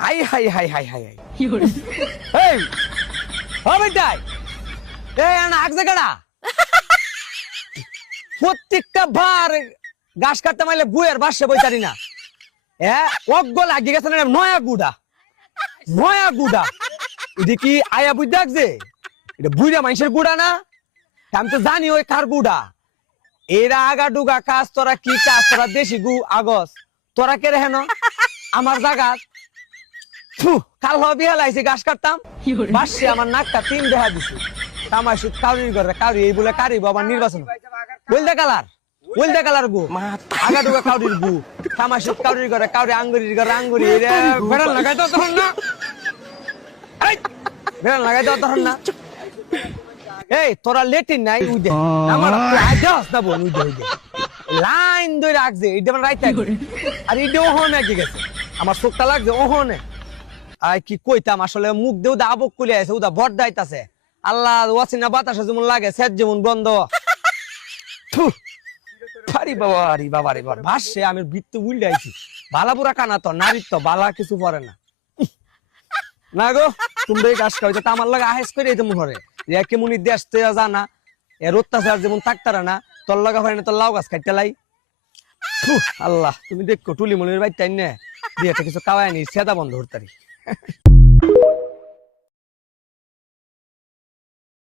high high high high high high এই ও বেটাই এই আনা আগজে কাটা প্রত্যেকটা বার গাছ কাটতে মাইলে বুয়ের বাসে বইতারি না অজ্ঞ লাগি গেছে না নয়া গুড়া এটা কি আয়া বুঝ দেখছে এটা বুইরা মানুষের গুড়া না আমি তো জানি ওই কার গুড়া এরা আগা ডুগা কাজ তোরা কি কাজ তোরা দেশি গু আগস তোরা কে রেহেন আমার জায়গা কাল হবি হেলাইছি গাছ কাটতাম বাসে আমার নাকটা 3 দেখা দিছে তামাই সুদ কাউরির ঘরে কাউরি এই বলে কারিব আবার নির্বাচন ওইলদা কালার গু আগা ডুগা কাউরির গু তামাই সুদ কাউরির ঘরে কাউরি আঙ্গুরির ঘরে আঙ্গুরি বেড়াল লাগাই তো তখন না বেড়াল লাগাই তো তখন না এই তোরা লেটিন নাই উইদে আমার আইদাস না বল উইদে লাইন ধরে রাখছে এটা মানে রাইতে আর এটা ওহনে কি গেছে আমার চোখটা লাগছে ওহনে আই কি কইতাম আসলে মুখ দেউ দা আবক কুলে আছে উদা বড় দাইতাছে আল্লাহ ওয়াসিনা বাতাসে যেমন লাগে সেজ যেমন বন্ধ আরে বাবা রে বাবা ভাসছে আমি বৃত্ত উল্টে আইছি বালা পুরা কানা তো নারী তো বালা কিছু পরে না না গো তুমি গাছ খাইতে আমার লাগে আহেস করে এই মুহরে কেমন দেশ জানা এর অত্যাচার যেমন থাকতারা না তোর লাগা হয় না তোর লাউ গাছ খাইতে লাই আল্লাহ তুমি দেখো টুলি মলির বাইর টাইন না দিয়ে কিছু কাওয়াই নি সেদা বন্ধ হতারি